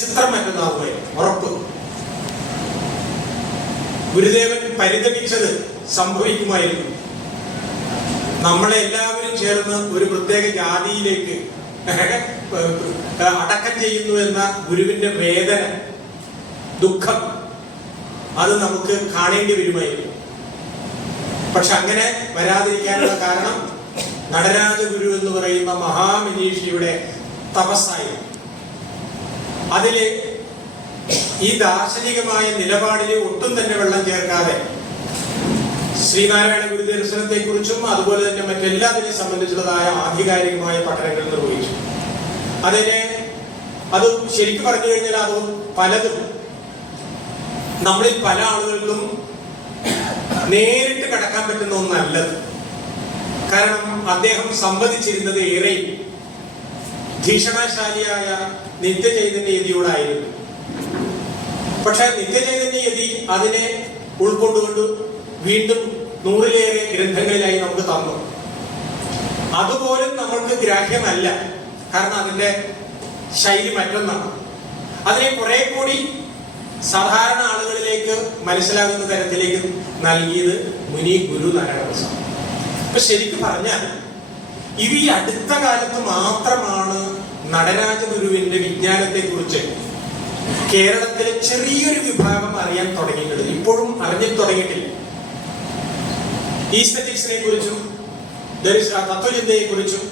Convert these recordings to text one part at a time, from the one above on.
ചിത്രം മറ്റൊന്നാവുമായിരുന്നു. ഉറപ്പ്. ഗുരുദേവൻ പരിതപിച്ചത് സംഭവിക്കുമായിരുന്നു. നമ്മളെ എല്ലാവരും ചേർന്ന് ഒരു പ്രത്യേക ജാതിയിലേക്ക് അടക്കം ചെയ്യുന്നു എന്ന ഗുരുവിന്റെ വേദന, ദുഃഖം, അത് നമുക്ക് കാണേണ്ടി വരുമായിരുന്നു. പക്ഷെ അങ്ങനെ വരാതിരിക്കാനുള്ള കാരണം നടരാജഗുരു എന്ന് പറയുന്ന മഹാമനീഷിയുടെ തപസ്സായിരുന്നു. അതില് ഈ ദാർശനികമായ നിലപാടിൽ ഒട്ടും തന്നെ വെള്ളം ചേർക്കാതെ ശ്രീനാരായണ ഗുരു ദർശനത്തെ കുറിച്ചും അതുപോലെ തന്നെ മറ്റെല്ലാത്തിനെ സംബന്ധിച്ചുള്ളതായ ആധികാരികമായ പഠനങ്ങൾ നിർവഹിച്ചു. അത് ശരിക്കും പറഞ്ഞു കഴിഞ്ഞാൽ അത് പലതും നമ്മളിൽ പല ആളുകൾക്കും നേരിട്ട് കടക്കാൻ പറ്റുന്ന ഒന്നല്ലത്. കാരണം അദ്ദേഹം സംവദിച്ചിരുന്നത് ഏറെയും ഭീഷണശാലിയായ നിത്യചൈതന്യയതിയോടായിരുന്നു. പക്ഷെ നിത്യചൈതന്യയതി അതിനെ ഉൾക്കൊണ്ടുകൊണ്ട് വീണ്ടും 100-ലേറെ ഗ്രന്ഥങ്ങളിലായി നമുക്ക് തന്നു. അതുപോലും നമ്മൾക്ക് ഗ്രാഹ്യമല്ല. കാരണം അതിന്റെ ശൈലി മറ്റൊന്നാണ്. അതിനെ കുറെ കൂടി സാധാരണ ആളുകളിലേക്ക് മനസ്സിലാകുന്ന തരത്തിലേക്ക് നൽകിയത് മുനി ഗുരു നാരായണസ്വാമി. ഇപ്പൊ ശരിക്കും പറഞ്ഞാൽ ഈ അടുത്ത കാലത്ത് മാത്രമാണ് നടരാജഗുരുവിന്റെ വിജ്ഞാനത്തെ കുറിച്ച് കേരളത്തിലെ ചെറിയൊരു വിഭാഗം അറിയാൻ തുടങ്ങിയിട്ടുള്ളത്. ഇപ്പോഴും അറിഞ്ഞു തുടങ്ങിയിട്ടില്ല. ഈസ്തറ്റിക്സിനെ കുറിച്ചും തത്വചിന്തയെ കുറിച്ചും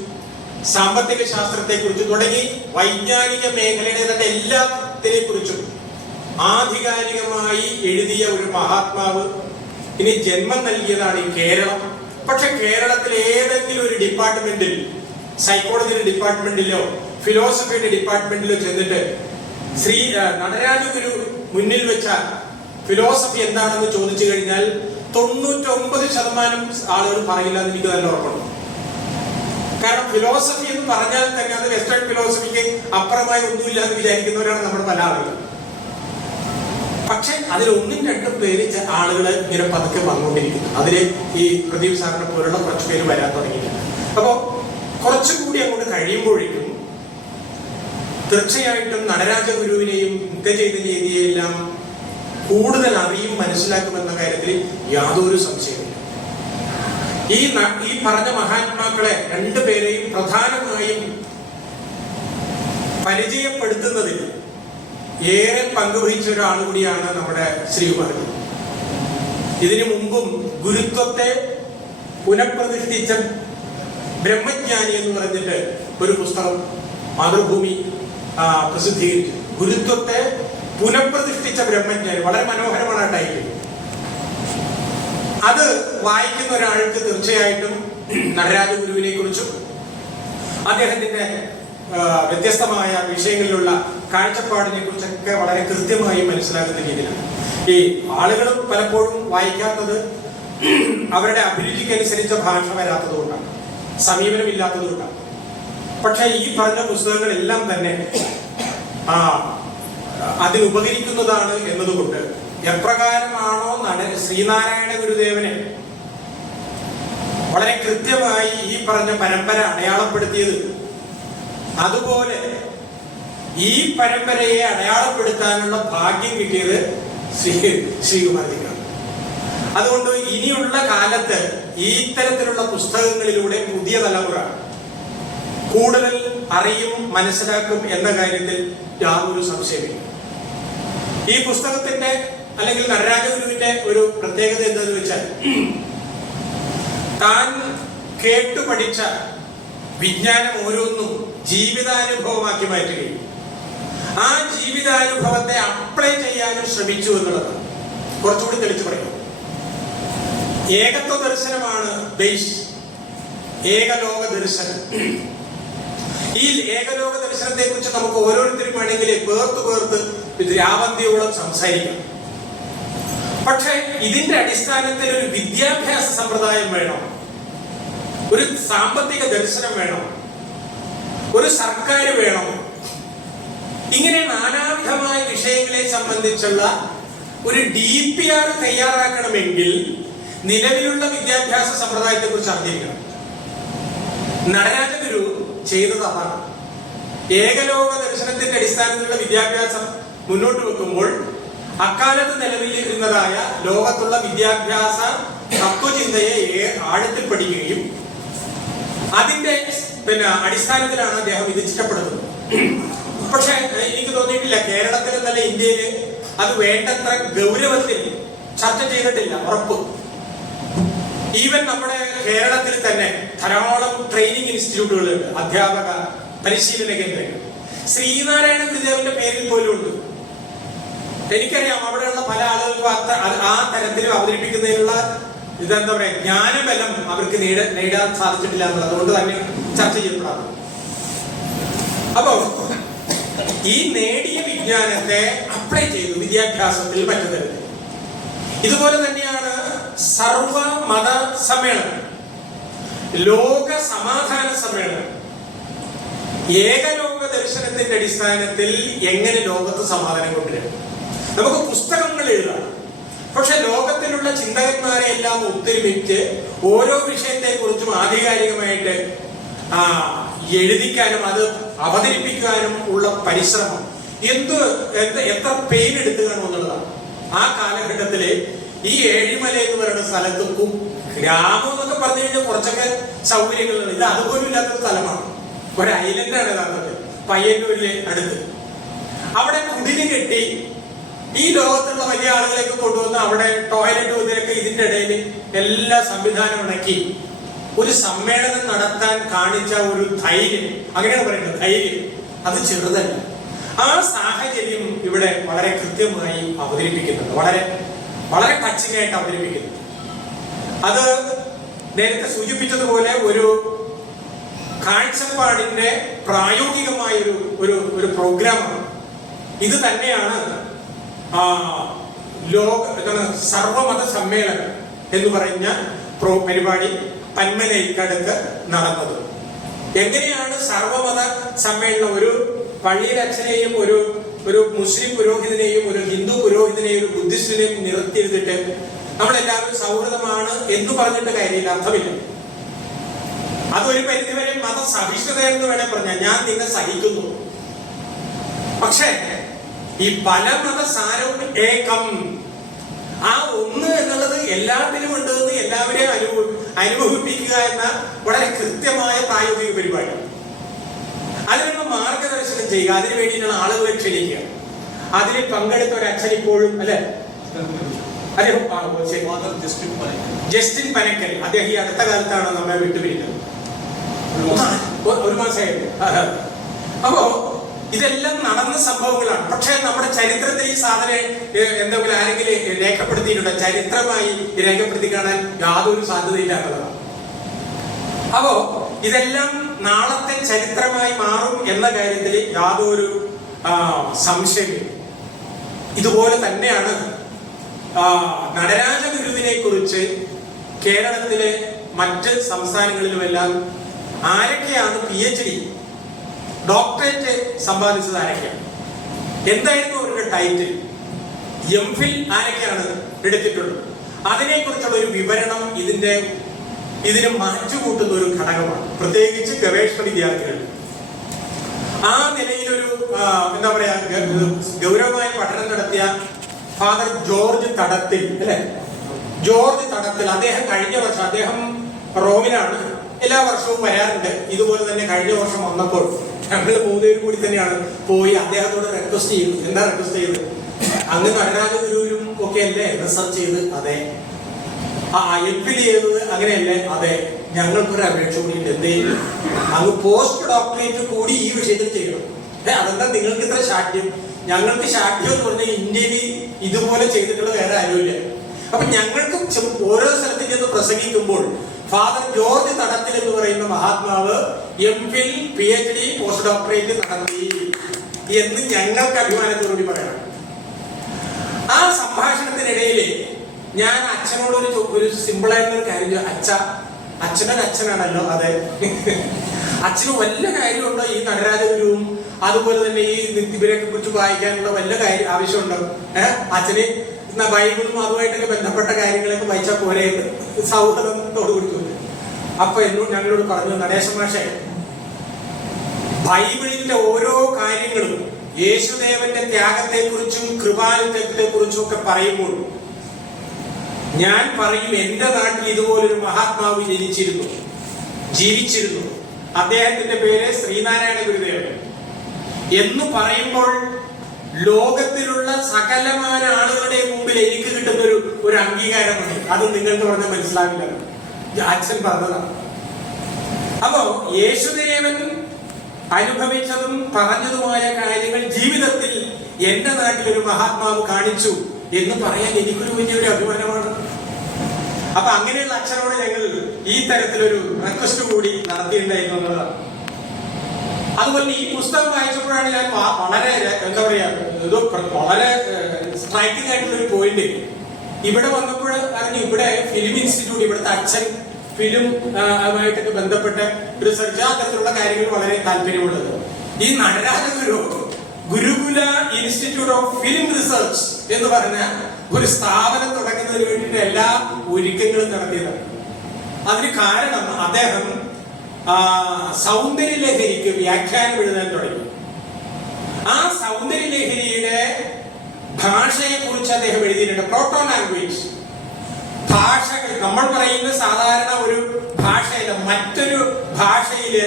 സാമ്പത്തിക ശാസ്ത്രത്തെ കുറിച്ചും തുടങ്ങി വൈജ്ഞാനിക മേഖലയുടെ തന്നെ എല്ലാത്തിനെ കുറിച്ചും ആധികാരികമായി എഴുതിയ ഒരു മഹാത്മാവ് ഇനി ജന്മം നൽകിയതാണ് ഈ കേരളം. പക്ഷെ കേരളത്തിലെ ഏതെങ്കിലും ഒരു ഡിപ്പാർട്ട്മെന്റിൽ, സൈക്കോളജിയുടെ ഡിപ്പാർട്ട്മെന്റിലോ ഫിലോസഫിയുടെ ഡിപ്പാർട്ട്മെന്റിലോ ചെന്നിട്ട് നടരാജഗുരു മുന്നിൽ വെച്ചാൽ ഫിലോസഫി എന്താണെന്ന് ചോദിച്ചു കഴിഞ്ഞാൽ 99% ആളുകൾ പറയില്ല എന്ന് എനിക്ക് നല്ല ഉറപ്പുണ്ട്. കാരണം ഫിലോസഫി എന്ന് പറഞ്ഞാൽ തന്നെ അത് വെസ്റ്റേൺ ഫിലോസഫിക്ക് അപ്പുറമായി ഒന്നുമില്ല എന്ന് വിചാരിക്കുന്നവരാണ് നമ്മുടെ പല ആളുകൾ. പക്ഷെ അതിൽ 1-2 പേര് ആളുകൾ ഇങ്ങനെ പതുക്കെ വന്നുകൊണ്ടിരിക്കുന്നു. അതില് ഈ പ്രദീപ് സാറിനെ പോലുള്ള കുറച്ചു പേര് വരാൻ തുടങ്ങിയിട്ടുണ്ട്. അപ്പോ കുറച്ചുകൂടി അങ്ങോട്ട് കഴിയുമ്പോഴേക്കും തീർച്ചയായിട്ടും നടരാജഗുരുവിനെയും നിത്യചൈതന്യയെല്ലാം കൂടുതൽ അറിയും, മനസ്സിലാക്കുമെന്ന കാര്യത്തിൽ യാതൊരു സംശയമില്ല. ഈ പറഞ്ഞ മഹാത്മാക്കളെ 2 പേരെയും പ്രധാനമായും പരിചയപ്പെടുത്തുന്നതിൽ ഏറെ പങ്കുവഹിച്ച ഒരാൾ കൂടിയാണ് നമ്മുടെ ശ്രീകുമാരൻ. ഇതിനു മുമ്പും ഗുരുത്വത്തെ പുനഃപ്രതിഷ്ഠിച്ച ബ്രഹ്മജ്ഞാനി എന്ന് പറഞ്ഞിട്ട് ഒരു പുസ്തകം മാതൃഭൂമി പ്രസിദ്ധീകരിച്ചു. ഗുരുത്വത്തെ പുനഃപ്രതിഷ്ഠിച്ച ബ്രഹ്മജ്ഞാനി. വളരെ മനോഹരമാണ് ആ ടൈറ്റിൽ. അത് വായിക്കുന്ന ഒരാൾക്ക് തീർച്ചയായിട്ടും നടരാജഗുരുവിനെ കുറിച്ചും അദ്ദേഹത്തിന്റെ വ്യത്യസ്തമായ വിഷയങ്ങളിലുള്ള കാഴ്ചപ്പാടിനെ കുറിച്ചൊക്കെ വളരെ കൃത്യമായി മനസ്സിലാക്കുന്ന രീതിയിലാണ്. ഈ ആളുകൾ പലപ്പോഴും വായിക്കാത്തത് അവരുടെ അഭിരുചിക്കനുസരിച്ച ഭാഷ വരാത്തതുകൊണ്ടാണ്, സമീപനമില്ലാത്തതുകൊണ്ടാണ്. പക്ഷെ ഈ പറഞ്ഞ പുസ്തകങ്ങളെല്ലാം തന്നെ അതിനുപകരിക്കുന്നതാണ് എന്നതുകൊണ്ട് എപ്രകാരമാണോ ശ്രീനാരായണ ഗുരുദേവനെ വളരെ കൃത്യമായി ഈ പറഞ്ഞ പരമ്പര അടയാളപ്പെടുത്തിയത്, അതുപോലെ ഈ പരമ്പരയെ അടയാളപ്പെടുത്താനുള്ള ഭാഗ്യം കിട്ടിയത് ശ്രീകുമാരനാണ്. അതുകൊണ്ട് ഇനിയുള്ള കാലത്ത് ഈ തരത്തിലുള്ള പുസ്തകങ്ങളിലൂടെ പുതിയ തലമുറ കൂടുതൽ അറിയും, മനസ്സിലാക്കും എന്ന കാര്യത്തിൽ യാതൊരു സംശയമില്ല. ഈ പുസ്തകത്തിന്റെ അല്ലെങ്കിൽ നടരാജഗുരുവിന്റെ ഒരു പ്രത്യേകത എന്താണെന്ന് വെച്ചാൽ, താൻ കേട്ടു പഠിച്ച വിജ്ഞാനം ഓരോന്നും ജീവിതാനുഭവമാക്കി മാറ്റുകയും ആ ജീവിതാനുഭവത്തെ അപ്ലൈ ചെയ്യാനും ശ്രമിച്ചു എന്നുള്ളതാണ്. കുറച്ചുകൂടി തെളിച്ചു പറയാം. ഏകത്വ ദർശനമാണ് ബേസ്, ഏകലോക ദർശനം. ഈ ഏകലോക ദർശനത്തെ കുറിച്ച് നമുക്ക് ഓരോരുത്തരും വേണമെങ്കിൽ പേർത്ത് രാവന്തിയോളം സംസാരിക്കാം. പക്ഷെ ഇതിന്റെ അടിസ്ഥാനത്തിൽ ഒരു വിദ്യാഭ്യാസ സമ്പ്രദായം വേണം, ഒരു സാമ്പത്തിക ദർശനം വേണം, ഒരു സർക്കാർ വേണം. ഇങ്ങനെ നാനാവിധമായ വിഷയങ്ങളെ സംബന്ധിച്ചുള്ള ഒരു DPR തയ്യാറാക്കണമെങ്കിൽ നിലവിലുള്ള വിദ്യാഭ്യാസ സമ്പ്രദായത്തെ കുറിച്ച് അറിഞ്ഞിരിക്കണം. നടരാജഗുരു ചെയ്തത് അതാണ്. ഏകലോക ദർശനത്തിന്റെ അടിസ്ഥാനത്തിലുള്ള വിദ്യാഭ്യാസം മുന്നോട്ട് വെക്കുമ്പോൾ അക്കാലത്ത് നിലവിലിരുന്നതായ ലോകത്തുള്ള വിദ്യാഭ്യാസ തത്വചിന്തയെ ആഴത്തിൽ പഠിക്കുകയും അതിന്റെ അടിസ്ഥാനത്തിലാണ് അദ്ദേഹം ഇത് ഇഷ്ടപ്പെടുന്നത്. പക്ഷെ എനിക്ക് തോന്നിയിട്ടില്ല കേരളത്തിൽ എന്നല്ല ഇന്ത്യയില് അത് വേണ്ടത്ര ഗൗരവത്തിൽ ചർച്ച ചെയ്തിട്ടില്ല. ഉറപ്പ്. ഈവൻ നമ്മുടെ കേരളത്തിൽ തന്നെ ധാരാളം ട്രെയിനിങ് ഇൻസ്റ്റിറ്റ്യൂട്ടുകളുണ്ട്, അധ്യാപക പരിശീലന കേന്ദ്രങ്ങൾ. ശ്രീനാരായണ ഗുരുദേവന്റെ പേരിൽ പോലും ഉണ്ട്. എനിക്കറിയാം അവിടെയുള്ള പല ആളുകൾക്കും ആ തരത്തിൽ അവതരിപ്പിക്കുന്നതിനുള്ള ഇതെന്താ പറയാ ജ്ഞാനബലം അവർക്ക് നേടാൻ സാധിച്ചിട്ടില്ല എന്നുള്ളത് അതുകൊണ്ട് തന്നെ ചർച്ച ചെയ്യപ്പെടാറ്. അപ്പോ ഈ നേടിയ വിജ്ഞാനത്തെ അപ്ലൈ ചെയ്തു വിദ്യാഭ്യാസത്തിൽ മറ്റു തരത്തിൽ. ഇതുപോലെ തന്നെയാണ് സർവ മത സമ്മേളനം, ലോക സമാധാന സമ്മേളനം. ഏകലോക ദർശനത്തിന്റെ അടിസ്ഥാനത്തിൽ എങ്ങനെ ലോകത്ത് സമാധാനം കൊണ്ടുവരും? നമുക്ക് പുസ്തകങ്ങൾ എഴുതാം, പക്ഷെ ലോകത്തിലുള്ള ചിന്തകന്മാരെ എല്ലാം ഒത്തൊരുമിച്ച് ഓരോ വിഷയത്തെ കുറിച്ചും ആധികാരികമായിട്ട് എഴുതിക്കാനും അത് അവതരിപ്പിക്കാനും ഉള്ള പരിശ്രമം എത്ര പെയിൻ എടുത്തു കാണും എന്നുള്ളതാണ്. ആ കാലഘട്ടത്തില് ഈ ഏഴിമല എന്ന് പറയുന്ന സ്ഥലത്ത് ഗ്രാമം എന്നൊക്കെ പറഞ്ഞു കഴിഞ്ഞാൽ കുറച്ചൊക്കെ സൗകര്യങ്ങളുണ്ട്. ഇത് അതുപോലും ഇല്ലാത്ത സ്ഥലമാണ്, ഒരു ഐലൻഡാണ് യഥാർത്ഥത്തിൽ, പയ്യന്നൂരിലെ അടുത്ത്. അവിടെ കുടില് കെട്ടി ഈ ലോകത്തുള്ള വലിയ ആളുകളേക്ക് കൊണ്ടുവന്ന് അവിടെ ടോയ്ലറ്റ് ഇതിലൊക്കെ ഇതിന്റെ ഇടയിൽ എല്ലാ സംവിധാനം ഇണക്കി ഒരു സമ്മേളനം നടത്താൻ കാണിച്ച ഒരു ധൈര്യം, അങ്ങനെയാണ് പറയുന്നത്, ധൈര്യം അത് ചെറുതല്ല. ആ സാഹചര്യം ഇവിടെ വളരെ കൃത്യമായി അവതരിപ്പിക്കുന്നുണ്ട്, വളരെ വളരെ ടച്ചിങ് ആയിട്ട് അവതരിപ്പിക്കുന്നു. അത് നേരത്തെ സൂചിപ്പിച്ചതുപോലെ ഒരു കാഴ്ചപ്പാടിന്റെ പ്രായോഗികമായ ഒരു പ്രോഗ്രാമാണ്. ഇത് തന്നെയാണ് സർവമത സമ്മേളനം എന്ന് പറഞ്ഞ പരിപാടി പന്മനയ്ക്കടുത്ത് നടന്നത്. എങ്ങനെയാണ് സർവമത സമ്മേളനം? ഒരു പള്ളിയിലെ അച്ഛനെയും ഒരു മുസ്ലിം പുരോഹിതനെയും ഒരു ഹിന്ദു പുരോഹിതനെയും ഒരു ബുദ്ധിസ്റ്റിനെയും നിർത്തിയിരുന്നിട്ട് നമ്മളെല്ലാവരും സൗഹൃദമാണ് എന്ന് പറഞ്ഞിട്ട് കാര്യമില്ല, അർത്ഥമില്ല. അതൊരു പരിധിവരെ മതസഹിഷ്ണുത എന്ന് വേണേ പറഞ്ഞാൽ ഞാൻ നിന്നെ സഹിക്കുന്നു. പക്ഷേ ഈ പല മതസാരവും ഏകം, ആ ഒന്ന് എന്നുള്ളത് എല്ലാത്തിലും ഉണ്ടെന്ന് എല്ലാവരെയും അനുഭവിപ്പിക്കുക എന്ന വളരെ കൃത്യമായ പ്രായോഗിക പരിപാടി. അതിനുള്ള മാർഗദർശനം ചെയ്യുക, അതിനു വേണ്ടിയിട്ടുള്ള ആളുകളെ ക്ഷണിക്കുക. അതിൽ പങ്കെടുത്ത ഒരു അച്ഛൻ ഇപ്പോഴും അല്ലെ ജസ്റ്റിൻ പനക്കൽ, അദ്ദേഹം ഈ അടുത്ത കാലത്താണ് നമ്മെ വിട്ടുപിരിക്കുന്നത്, ഒരു മാസമായിട്ട്. അപ്പോ ഇതെല്ലാം നടന്ന സംഭവങ്ങളാണ്. പക്ഷെ നമ്മുടെ ചരിത്രത്തിൽ ഈ സാധനം എന്തെങ്കിലും ആരെങ്കിലും രേഖപ്പെടുത്തിയിട്ടുണ്ടോ? ചരിത്രമായി രേഖപ്പെടുത്തി കാണാൻ യാതൊരു സാധ്യതയില്ല എന്നുള്ളതാണ്. അപ്പോ ഇതെല്ലാം നാളത്തെ ചരിത്രമായി മാറും എന്ന കാര്യത്തിൽ യാതൊരു സംശയമില്ല. ഇതുപോലെ തന്നെയാണ് നടരാജ ഗുരുവിനെ കുറിച്ച് കേരളത്തിലെ മറ്റ് സംസ്ഥാനങ്ങളിലുമെല്ലാം ആരൊക്കെയാണ് PhD ഡോക്ടറേറ്റ് സമ്പാദിച്ചത്, ആരൊക്കെയാണ്, എന്തായിരുന്നു അവരുടെ ടൈറ്റിൽ, MPhil ആരൊക്കെയാണ് എടുത്തിട്ടുള്ളത്, അതിനെക്കുറിച്ചുള്ള ഒരു വിവരണം ഇതിനെ മാറ്റുകൂട്ടുന്ന ഒരു ഘടകമാണ്, പ്രത്യേകിച്ച് ഗവേഷണ വിദ്യാർത്ഥികൾ. ആ നിലയിലൊരു എന്താ പറയാ ഗൗരവമായ പഠനം നടത്തിയ ഫാദർ ജോർജ് തടത്തിൽ അല്ലെ, ജോർജ് തടത്തിൽ, അദ്ദേഹം കഴിഞ്ഞ വർഷം, അദ്ദേഹം റോമിലാണ്, എല്ലാ വർഷവും വരാറുണ്ട്. ഇതുപോലെ തന്നെ കഴിഞ്ഞ വർഷം വന്നപ്പോൾ ഞങ്ങൾ 3 പേരും കൂടി തന്നെയാണ് പോയി അദ്ദേഹത്തോട് റിക്വസ്റ്റ് ചെയ്തു. എന്താ റിക്വസ്റ്റ് ചെയ്തത്? അങ്ങ് നടരാജ ഗുരുവിനും ഒക്കെ അല്ലേ റിസർച്ച് ചെയ്ത്? അതെ. MPhil ചെയ്തത് അങ്ങനെയല്ലേ? അതെ. ഞങ്ങൾക്കൊരു അപേക്ഷ കൂടി ഉണ്ട്, അങ്ങ് പോസ്റ്റ് ഡോക്ടറേറ്റ് കൂടി ഈ വിഷയത്തിൽ ചെയ്യണം. അതെന്താ നിങ്ങൾക്ക് ഇത്ര ശാഠ്യം? ഞങ്ങൾക്ക് ശാഠ്യം എന്ന് പറഞ്ഞാൽ ഇന്ത്യയിൽ ഇതുപോലെ ചെയ്തിട്ടുള്ള വേറെ ആരുമില്ല. അപ്പൊ ഞങ്ങൾക്ക് ഓരോ സ്ഥലത്തിൽ ചെന്ന് പ്രസംഗിക്കുമ്പോൾ ഫാദർ ജോർജ് തടത്തിൽ എന്ന് പറയുന്ന മഹാത്മാവ് MPhil PhD പോസ്റ്റ് ഡോക്ടറേറ്റ് നടത്തി എന്ന് ഞങ്ങൾക്ക് അഭിമാനത്തോടുകൂടി പറയണം. ആ സംഭാഷണത്തിനിടയിൽ ഞാൻ അച്ഛനോട് ഒരു സിമ്പിളായിരുന്ന ഒരു കാര്യം, അച്ഛനാണല്ലോ, അതെ, അച്ഛന് വല്ല കാര്യമുണ്ടോ ഈ നടരാജഗുരുവും അതുപോലെ തന്നെ ഈ ഇവരെയൊക്കെ കുറിച്ച് വായിക്കാനുള്ള വല്ല കാര്യം ആവശ്യമുണ്ടോ? അച്ഛന് ബൈബിളും അതുമായിട്ടൊക്കെ ബന്ധപ്പെട്ട കാര്യങ്ങളൊക്കെ വായിച്ചാൽ പോരെ സൗഹൃദത്തോട് കൊടുത്തു. അപ്പൊ ഞങ്ങളോട് പറഞ്ഞു, നടേശ മാഷെ ബൈബിളിന്റെ ഓരോ കാര്യങ്ങളും യേശുദേവന്റെ ത്യാഗത്തെക്കുറിച്ചും കൃപാലുത്വത്തെക്കുറിച്ചും ഒക്കെ പറയുമ്പോൾ ഞാൻ പറയും, എന്റെ നാട്ടിൽ ഇതുപോലൊരു മഹാത്മാവ് ജീവിച്ചിരുന്നു. അദ്ദേഹത്തിന്റെ പേര് ശ്രീനാരായണ ഗുരുദേവൻ എന്ന് പറയുമ്പോൾ ലോകത്തിലുള്ള സകലമായ ആളുകളുടെ മുമ്പിൽ എനിക്ക് കിട്ടുന്ന ഒരു അംഗീകാരമുണ്ട്. അത് നിങ്ങൾക്ക് പറഞ്ഞാൽ മനസ്സിലാവില്ല, അച്ഛൻ പറഞ്ഞതാണ്. അപ്പോ യേശുദേവൻ അനുഭവിച്ചതും പറഞ്ഞതുമായ കാര്യങ്ങൾ ജീവിതത്തിൽ എന്റെ നാട്ടിൽ ഒരു മഹാത്മാവ് കാണിച്ചു എന്ന് പറയാൻ എനിക്കൊരു വലിയൊരു അഭിമാനമാണ്. അപ്പൊ അങ്ങനെയുള്ള അച്ഛനോട് ഞങ്ങൾ ഈ തരത്തിലൊരു റിക്വസ്റ്റ് കൂടി നടത്തിയിട്ടുണ്ടായിരുന്നതാണ്. അതുപോലെ ഈ പുസ്തകം വായിച്ചപ്പോഴാണ് ഞാൻ വളരെ എന്താ പറയാ, ഇത് വളരെ സ്ട്രൈക്കിംഗ് ആയിട്ടുള്ള ഒരു പോയിന്റ് ഇവിടെ വന്നപ്പോൾ അറിഞ്ഞു. ഇവിടെ ഫിലിം ഇൻസ്റ്റിറ്റ്യൂട്ട്, ഇവിടുത്തെ അച്ഛൻ ഫിലിം ആയിട്ടൊക്കെ ബന്ധപ്പെട്ട റിസർച്ച് ആ തരത്തിലുള്ള കാര്യങ്ങൾ വളരെ താല്പര്യമുള്ളത്. ഈ നടരാജ ഗുരുകുല ഇൻസ്റ്റിറ്റ്യൂട്ട് ഓഫ് ഫിലിം റിസർച്ച് എന്ന് പറഞ്ഞ ഒരു സ്ഥാപനം തുടങ്ങുന്നതിന് വേണ്ടിയിട്ട് എല്ലാ ഒരുക്കങ്ങളും നടത്തിയതാണ്. അതിന് കാരണം അദ്ദേഹം സൗന്ദര്യലഹരിക്ക് വ്യാഖ്യാനം എഴുതാൻ തുടങ്ങി. ആ സൗന്ദര്യലഹരിയുടെ ഭാഷയെ കുറിച്ച് അദ്ദേഹം എഴുതിയിട്ടുണ്ട്. പ്രോട്ടോ ലാംഗ്വേജ് ഭാഷകൾ, നമ്മൾ പറയുന്ന സാധാരണ ഒരു ഭാഷയില മറ്റൊരു ഭാഷയില്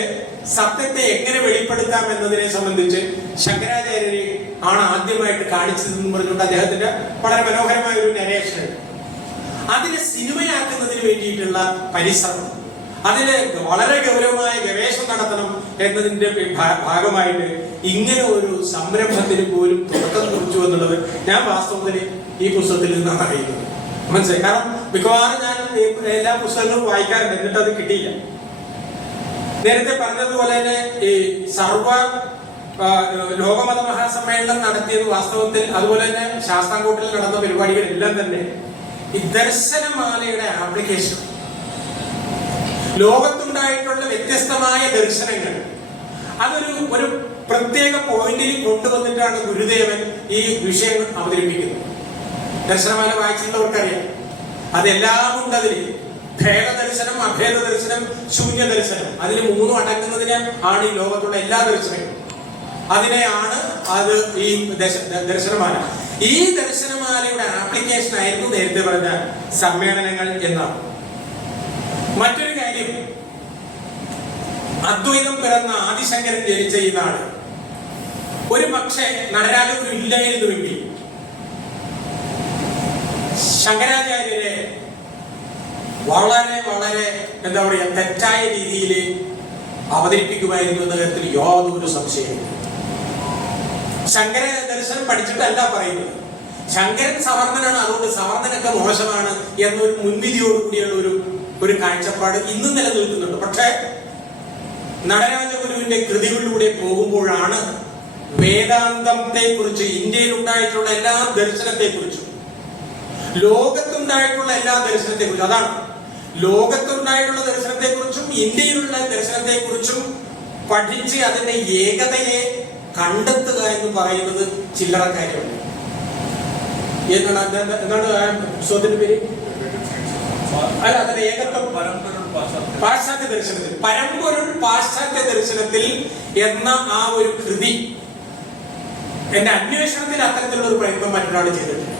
സത്യത്തെ എങ്ങനെ വെളിപ്പെടുത്താം എന്നതിനെ സംബന്ധിച്ച് ശങ്കരാചാര്യരെ ആണ് ആദ്യമായിട്ട് കാണിച്ചതെന്ന് പറഞ്ഞുകൊണ്ട് അദ്ദേഹത്തിന്റെ വളരെ മനോഹരമായ ഒരു നരേഷൻ, അതിനെ സിനിമയാക്കുന്നതിന് വേണ്ടിയിട്ടുള്ള പരിശ്രമം, അതിന് വളരെ ഗൗരവമായ ഗവേഷണം നടത്തണം എന്നതിന്റെ ഭാഗമായിട്ട് ഇങ്ങനെ ഒരു സംരംഭത്തിന് പോലും തുടക്കം കുറിച്ചു എന്നുള്ളത് ഞാൻ വാസ്തവത്തിൽ ഈ പുസ്തകത്തിൽ നിന്നാണ് അറിയുന്നത്. മനസ്സിലായി? കാരണം മിക്കവാറും ഞാൻ എല്ലാ പുസ്തകങ്ങളും വായിക്കാറുണ്ട്, എന്നിട്ട് അത് കിട്ടിയില്ല. നേരത്തെ പറഞ്ഞതുപോലെ തന്നെ ഈ സർവ ലോകമത മഹാസമ്മേളനം നടത്തിയത് വാസ്തവത്തിൽ, അതുപോലെ തന്നെ ശാസ്താംകോട്ടിൽ നടന്ന പരിപാടികളെല്ലാം തന്നെ ഈ ദർശനമാലയുടെ ആപ്ലിക്കേഷൻ, ലോകത്തുണ്ടായിട്ടുള്ള വ്യത്യസ്തമായ ദർശനങ്ങൾ, ഒരു പ്രത്യേക പോയിന്റിൽ കൊണ്ടുവന്നിട്ടാണ് ഗുരുദേവൻ ഈ വിഷയങ്ങൾ അവതരിപ്പിക്കുന്നത്. ദർശനമാല വായിച്ചിട്ടുള്ളവർക്കറിയാം, അതെല്ലാം ഉണ്ട് അതിൽ. ഭേദദർശനം, അഭേദ ദർശനം, ശൂന്യ ദർശനം, അതിൽ മൂന്നും അടങ്ങുന്നതിന് ആണ് ഈ ലോകത്തുള്ള എല്ലാ ദർശനങ്ങളും. അതിനെയാണ് അത് ഈ ദർശനമാല. ഈ ദർശനമാലയുടെ ആപ്ലിക്കേഷൻ ആയിരുന്നു നേരത്തെ പറഞ്ഞ സമ്മേളനങ്ങൾ എന്നാണ്. മറ്റൊരു കാര്യം, അദ്വൈതം പിറന്ന ആദിശങ്കരൻ ജനിച്ച ഈ നാട് ഒരു പക്ഷേ നടരാജഗുരു ഇല്ലായിരുന്നുവെങ്കിൽ ശങ്കരാചാര്യരെ വളരെ വളരെ എന്താ പറയുക തെറ്റായ രീതിയിൽ അവതരിപ്പിക്കുമായിരുന്നു എന്ന കാര്യത്തിൽ യാതൊരു സംശയമില്ല. ശങ്കര ദർശനം പഠിച്ചിട്ടല്ല പറയുന്നത്, ശങ്കരൻ സവർണനാണ്, അതുകൊണ്ട് സവർണനൊക്കെ മോശമാണ് എന്നൊരു മുൻവിധിയോടുകൂടിയുള്ള ഒരു കാഴ്ചപ്പാട് ഇന്നും നിലനിൽക്കുന്നുണ്ട്. പക്ഷേ നടരാജഗുരുവിന്റെ കൃതികളിലൂടെ പോകുമ്പോഴാണ് വേദാന്തത്തെ കുറിച്ച്, ഇന്ത്യയിൽ ഉണ്ടായിട്ടുള്ള എല്ലാ ദർശനത്തെ കുറിച്ചും, ലോകത്തുണ്ടായിട്ടുള്ള എല്ലാ ദർശനത്തെ കുറിച്ചും, അതാണ് ലോകത്തുണ്ടായിട്ടുള്ള ദർശനത്തെ കുറിച്ചും ഇന്ത്യയിലുള്ള ദർശനത്തെ കുറിച്ചും പഠിച്ച് അതിന്റെ ഏകതയെ കണ്ടെത്തുക എന്ന് പറയുന്നത് ചില്ലറ കാര്യമല്ല. എന്താണ് പുസ്തകത്തിന്റെ പേര്? അല്ല, അതിന്റെ ഏകത്വം പാശ്ചാത്യ ദർശനത്തിൽ, പരമ്പൊരുൾ പാശ്ചാത്യ ദർശനത്തിൽ എന്ന ആ ഒരു കൃതി എന്റെ അന്വേഷണത്തിൽ അത്തരത്തിലുള്ള ഒരു പ്രയത്നം മറ്റൊരാൾ ചെയ്തിട്ടുണ്ട്.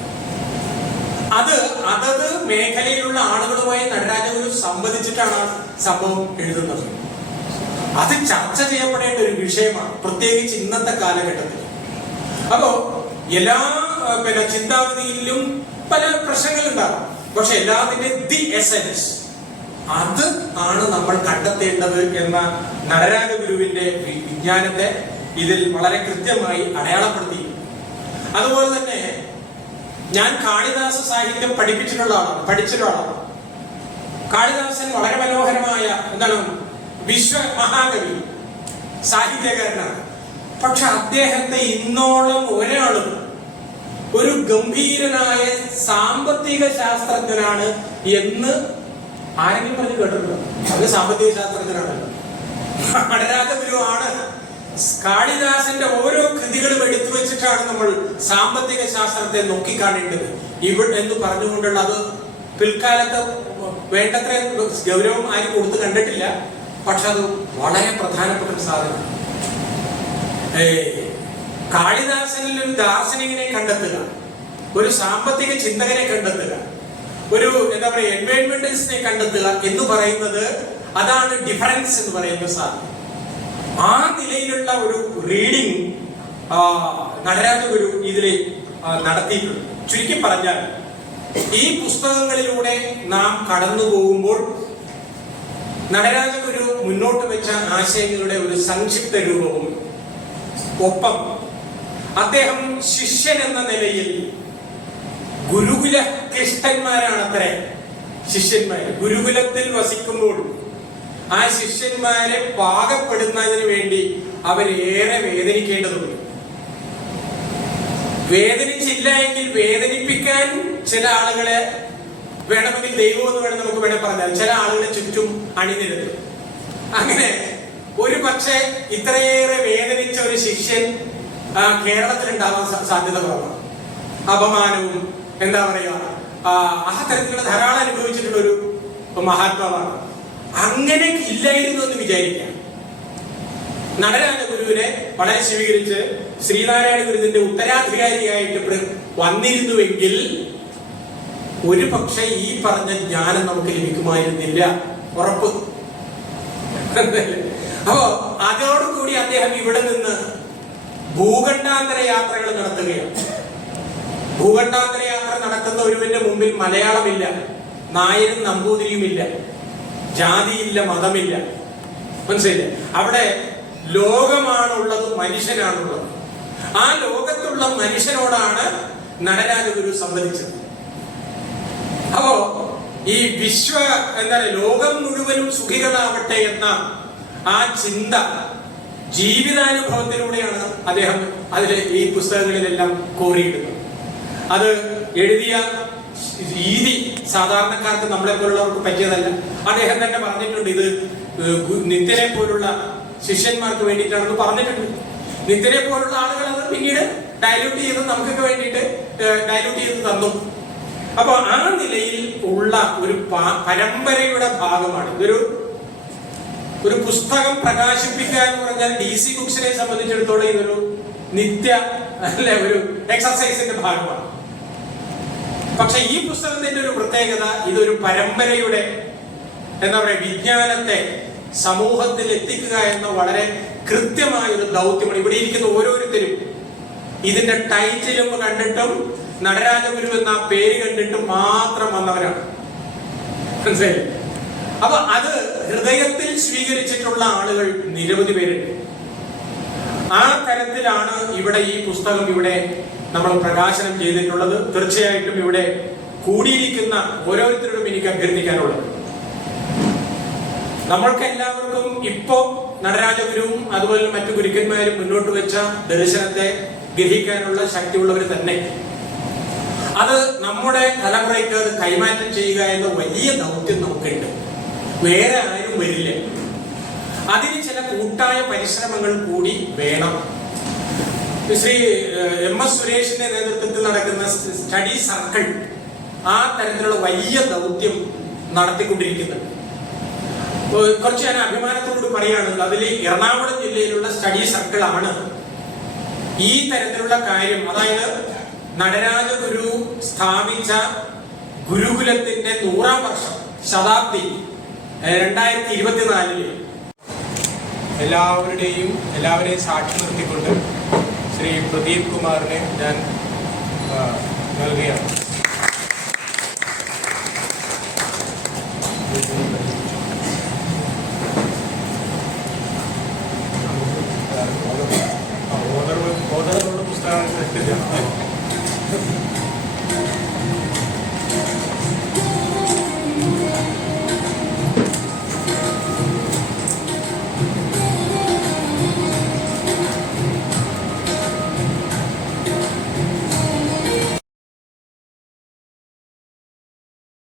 അതത് മേഖലയിലുള്ള ആളുകളുമായി നടരാജഗുരു സംവദിച്ചിട്ടാണ് ആ സംഭവം എഴുതുന്നത്. അത് ചർച്ച ചെയ്യപ്പെടേണ്ട ഒരു വിഷയമാണ്, പ്രത്യേകിച്ച് ഇന്നത്തെ കാലഘട്ടത്തിൽ. അപ്പോ എല്ലാ ചിന്താഗതിയിലും പല പ്രശ്നങ്ങൾ ഉണ്ടാകും, പക്ഷെ എല്ലാത്തിന്റെ ദി എസൻസ് അത് ആണ് നമ്മൾ കണ്ടെത്തേണ്ടത് എന്ന നടരാജഗുരുവിന്റെ വിജ്ഞാനത്തെ ഇതിൽ വളരെ കൃത്യമായി അടയാളപ്പെടുത്തി. അതുപോലെ തന്നെ ഞാൻ കാളിദാസ സാഹിത്യം പഠിച്ചിട്ടുള്ള ആളാണ്. കാളിദാസൻ വളരെ മനോഹരമായ വിശ്വ മഹാകവി, സാഹിത്യകാരനാണ്. പക്ഷെ അദ്ദേഹത്തെ ഇന്നോളം ഒരാളും ഒരു ഗംഭീരനായ സാമ്പത്തിക ശാസ്ത്രജ്ഞനാണ് എന്ന് ആരെങ്കിലും പറഞ്ഞ് കേട്ടിട്ടുണ്ടോ? അത് സാമ്പത്തിക ശാസ്ത്രജ്ഞനാണല്ലോ. നടരാജഗുരുവാണ് കാളിദാസന്റെ ഓരോ കൃതികളും എടുത്തു വെച്ചിട്ടാണ് നമ്മൾ സാമ്പത്തിക ശാസ്ത്രത്തെ നോക്കിക്കാണേണ്ടത് എന്ന് പറഞ്ഞുകൊണ്ടുള്ള, അത് പിൽക്കാലത്ത് വേണ്ടത്ര ഗൗരവം ആരും കൊടുത്ത് കണ്ടിട്ടില്ല. പക്ഷെ അത് വളരെ പ്രധാനപ്പെട്ട ഒരു സാധനം. കാളിദാസനിൽ ഒരു ദാർശനികനെ കണ്ടെത്തുക, ഒരു സാമ്പത്തിക ചിന്തകനെ കണ്ടെത്തുക, ഒരു എന്താ പറയുക എൻവയോൺമെന്റലിസ്റ്റിനെ കണ്ടെത്തുക എന്ന് പറയുന്നത് അതാണ് ഡിഫറൻസ് എന്ന് പറയുന്ന സാധനം. ആ നിലയിലുള്ള ഒരു റീഡിങ് നടരാജഗുരു ഇതിൽ നടത്തിയിട്ടുണ്ട്. ചുരുക്കി പറഞ്ഞാൽ ഈ പുസ്തകങ്ങളിലൂടെ നാം കടന്നു പോകുമ്പോൾ നടരാജഗുരു മുന്നോട്ട് വെച്ച ആശയങ്ങളുടെ ഒരു സംക്ഷിപ്ത രൂപവും ഒപ്പം അദ്ദേഹം ശിഷ്യൻ എന്ന നിലയിൽ ഗുരുകുല ക്ലിഷ്ടന്മാരാണത്രേ ശിഷ്യന്മാർ. ഗുരുകുലത്തിൽ വസിക്കുമ്പോൾ ആ ശിഷ്യന്മാരെ പാകപ്പെടുന്നതിന് വേണ്ടി അവരേറെ വേദനിക്കേണ്ടതുണ്ട്. വേദനിച്ചില്ല എങ്കിൽ വേദനിപ്പിക്കാൻ ചില ആളുകളെ വേണമെങ്കിൽ ദൈവം എന്ന് വേണം നമുക്ക് വേണേൽ പറഞ്ഞാൽ ചില ആളുകളെ ചുറ്റും അണിനിരത്തും. അങ്ങനെ ഒരു പക്ഷേ ഇത്രയേറെ വേദനിച്ച ഒരു ശിഷ്യൻ കേരളത്തിൽ ഉണ്ടാവാൻ സാധ്യത കുറവാണ്. അപമാനവും എന്താ പറയുക ആ തരത്തിലുള്ള ധാരാളം അനുഭവിച്ചിട്ടുള്ള ഒരു മഹാത്മാവാണ്. അങ്ങനെ ഇല്ലായിരുന്നു എന്ന് വിചാരിക്കാം. നടരാജഗുരുവിനെ വളരെ സ്വീകരിച്ച് ശ്രീനാരായണ ഗുരുവിന്റെ ഉത്തരാധികാരിയായിട്ട് വന്നിരുന്നുവെങ്കിൽ ഒരു പക്ഷെ ഈ പറഞ്ഞ ജ്ഞാനം നമുക്ക് ലഭിക്കുമായിരുന്നില്ല, ഉറപ്പ്. അപ്പോ അതോടുകൂടി അദ്ദേഹം ഇവിടെ നിന്ന് ഭൂഖണ്ഡാന്തര യാത്രകൾ നടത്തുകയാണ്. ഭൂഖണ്ഡാന്തര യാത്ര നടത്തുന്ന ഒരുവന്റെ മുമ്പിൽ മലയാളമില്ല, നായരും നമ്പൂതിരിയുമില്ല, ജാതിയില്ല, മതമില്ല. മനസ്സിലായില്ലേ? അവിടെ ലോകമാണുള്ളത്, മനുഷ്യനാണുള്ളത്. ആ ലോകത്തുള്ള മനുഷ്യനോടാണ് നടരാജഗുരു സംവദിച്ചത്. അപ്പോ ഈ ലോകം മുഴുവനും സുഖികളാവട്ടെ എന്ന ആ ചിന്ത ജീവിതാനുഭവത്തിലൂടെയാണ് അദ്ദേഹം ഈ പുസ്തകങ്ങളിലെല്ലാം കോറിയിടുന്നത്. അത് എഴുതിയ രീതി സാധാരണക്കാർക്ക് നമ്മളെ പോലുള്ളവർക്ക് പറ്റിയതല്ല. അദ്ദേഹം തന്നെ പറഞ്ഞിട്ടുണ്ട്, ഇത് നിത്യനെ പോലുള്ള ശിഷ്യന്മാർക്ക് വേണ്ടിയിട്ടാണെന്ന് പറഞ്ഞിട്ടുണ്ട്. നിത്യനെ പോലുള്ള ആളുകൾ അത് പിന്നീട് ഡയലൂട്ട് ചെയ്ത് നമുക്കൊക്കെ വേണ്ടിയിട്ട് ഡയലൂട്ട് ചെയ്ത് തന്നു. അപ്പൊ ആ നിലയിൽ ഉള്ള ഒരു പരമ്പരയുടെ ഭാഗമാണ് ഇതൊരു പുസ്തകം പ്രകാശിപ്പിക്കുക എന്ന് പറഞ്ഞാൽ DC ബുക്സിനെ സംബന്ധിച്ചിടത്തോളം ഇതൊരു നിത്യ ഒരു എക്സർസൈസിന്റെ ഭാഗമാണ്. പക്ഷെ ഈ പുസ്തകത്തിന്റെ ഒരു പ്രത്യേകത ഇതൊരു പരമ്പരയുടെ എന്താ പറയുക വിജ്ഞാനത്തെ സമൂഹത്തിൽ എത്തിക്കുക എന്ന വളരെ കൃത്യമായ ഒരു ദൗത്യമാണ്. ഇവിടെ ഇരിക്കുന്ന ഓരോരുത്തരും ഇതിന്റെ ടൈറ്റിലും കണ്ടിട്ടും നടരാജഗുരു എന്ന പേര് കണ്ടിട്ടും മാത്രം വന്നവരാണ്. മനസ്സിലായില്ലേ? അപ്പൊ അത് ഹൃദയത്തിൽ സ്വീകരിച്ചിട്ടുള്ള ആളുകൾ നിരവധി പേരുണ്ട്. ആ തരത്തിലാണ് ഇവിടെ ഈ പുസ്തകം ഇവിടെ നമ്മൾ പ്രകാശനം ചെയ്തിട്ടുള്ളത്. തീർച്ചയായിട്ടും ഇവിടെ കൂടിയിരിക്കുന്ന ഓരോരുത്തരോടും എനിക്ക് അഭ്യർത്ഥിക്കാനുള്ളത്, നമ്മൾക്ക് എല്ലാവർക്കും ഇപ്പോ നടരാജഗുരുവും അതുപോലെ മറ്റു ഗുരുക്കന്മാരും മുന്നോട്ട് വെച്ച ദർശനത്തെ ഗ്രഹിക്കാനുള്ള ശക്തിയുള്ളവർ തന്നെ. അത് നമ്മുടെ തലമുറയ്ക്ക് അത് കൈമാറ്റം ചെയ്യുക എന്ന വലിയ ദൗത്യം നമുക്കുണ്ട്. വേറെ ആരും വരില്ല. അതിന് ചില കൂട്ടായ പരിശ്രമങ്ങൾ കൂടി വേണം. ശ്രീ MS സുരേഷിന്റെ നേതൃത്വത്തിൽ നടക്കുന്ന സ്റ്റഡി സർക്കിൾ ആ തരത്തിലുള്ള വലിയ ദൗത്യം നടത്തിക്കൊണ്ടിരിക്കുന്നുണ്ട്. കുറച്ച് ഞാൻ അഭിമാനത്തോട് പറയുകയാണ്, അതിൽ എറണാകുളം ജില്ലയിലുള്ള സ്റ്റഡി സർക്കിൾ ആണ് ഈ തരത്തിലുള്ള കാര്യം, അതായത് നടരാജഗുരു സ്ഥാപിച്ച ഗുരുകുലത്തിന്റെ 100ാം വർഷം ശതാബ്ദി 2024 എല്ലാവരെയും സാക്ഷി നിർത്തിക്കൊണ്ട് ശ്രീ പ്രദീപ് കുമാറിനെ ഞാൻ നൽകുകയാണ്.